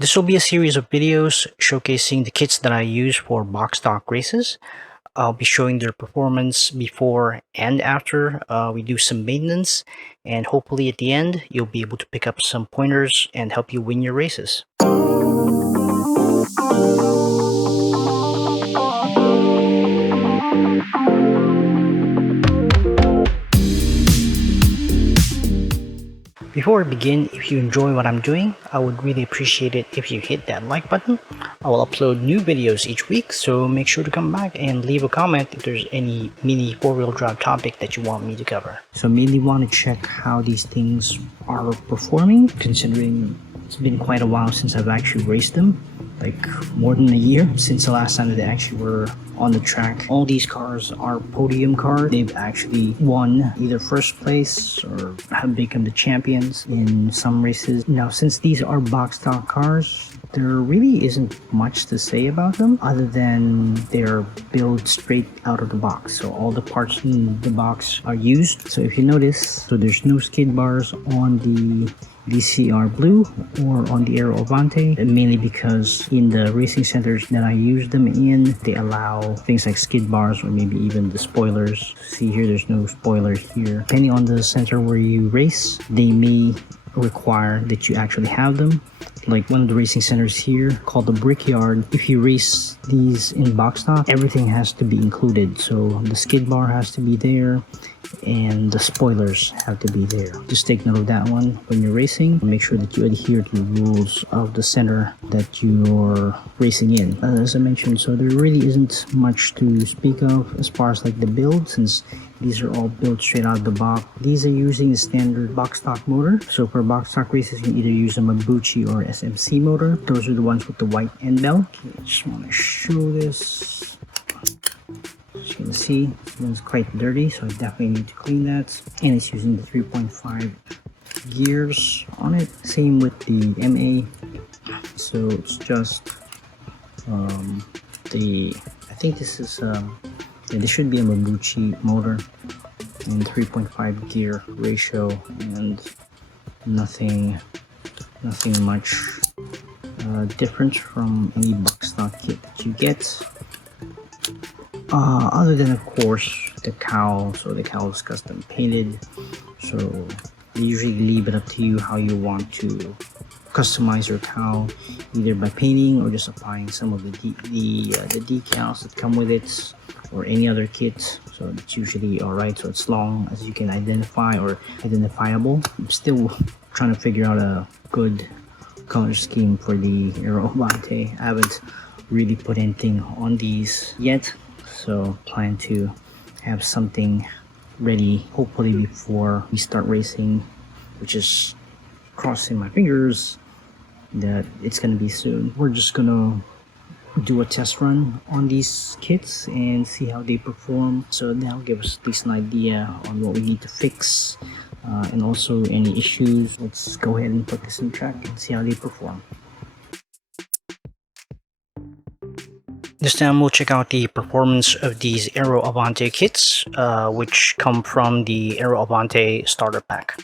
This will be a series of videos showcasing the kits that I use for Boxstock races. I'll be showing their performance before and after we do some maintenance, and hopefully at the end you'll be able to pick up some pointers and help you win your races. Before we begin, if you enjoy what I'm doing, I would really appreciate it if you hit that like button. I will upload new videos each week, so make sure to come back and leave a comment if there's any mini four-wheel drive topic that you want me to cover. So I mainly want to check how these things are performing, considering it's been quite a while since I've actually raced them. Like more than a year since the last time that they actually were on the track. All these cars are podium cars. They've actually won either first place or have become the champions in some races. Now, since these are Boxstock cars, there really isn't much to say about them other than they're built straight out of the box. So all the parts in the box are used. So if you notice, so there's no skid bars on the DCR Blue or on the Aero Avante, mainly because in the racing centers that I use them in, they allow things like skid bars or maybe even the spoilers. See here, there's no spoilers here. Depending on the center where you race, they may require that you actually have them. Like one of the racing centers here called the Brickyard, if you race these in Boxstock, everything has to be included. So the skid bar has to be there and the spoilers have to be there. Just take note of that one when you're racing. Make sure that you adhere to the rules of the center that you're racing in. As I mentioned, so there really isn't much to speak of as far as like the build, since these are all built straight out of the box. These are using the standard Boxstock motor. So for Boxstock races, you can either use a Mabuchi or SMC motor. Those are the ones with the white end bell. Okay, I just want to show this. As you can see, this one's quite dirty, so I definitely need to clean that. And it's using the 3.5 gears on it. Same with the MA. So it's just I think this is this should be a Mabuchi motor and 3.5 gear ratio, and nothing much different from any Boxstock kit that you get. Other than of course the cowl. So the cowl is custom painted, so they usually leave it up to you how you want to customize your cowl, either by painting or just applying some of the decals that come with it, or any other kit. So it's usually alright, so as long as you can identify or identifiable. I'm still trying to figure out a good color scheme for the Aero Avante. I haven't really put anything on these yet, so plan to have something ready hopefully before we start racing, which is crossing my fingers that it's gonna be soon. We're just gonna do a test run on these kits and see how they perform, so that'll give us at least an idea on what we need to fix and also any issues. Let's go ahead and put this in track and see how they perform. This time we'll check out the performance of these Aero Avante kits, which come from the Aero Avante Starter Pack.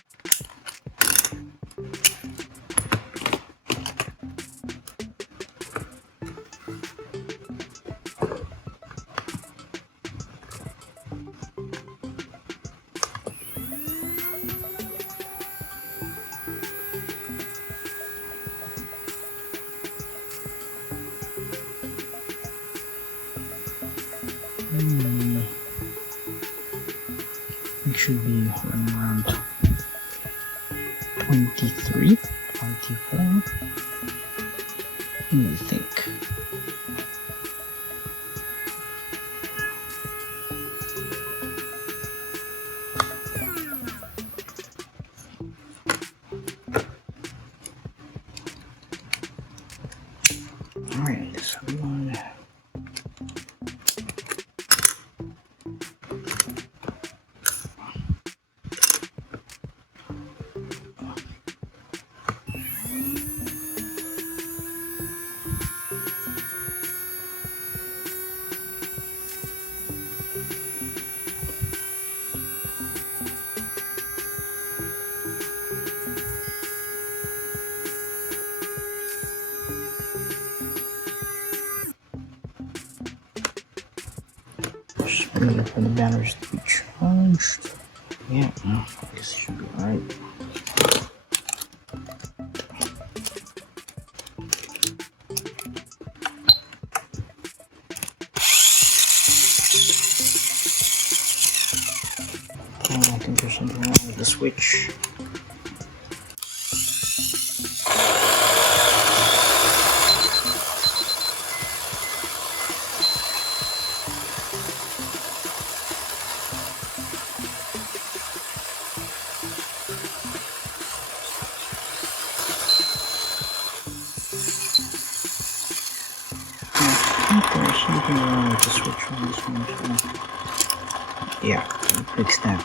It should be running around 23, 24. What do you think? Alright, this one. waiting for the batteries to be charged. Yeah, I guess it should be alright. I think there's something wrong with the switch. I think there's something wrong with the switch on this one, so yeah, I'll fix that.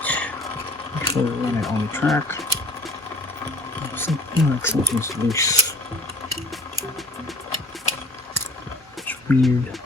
Actually, run it on the track. Something like something's loose. It's weird.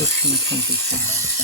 Pushing 20 pounds.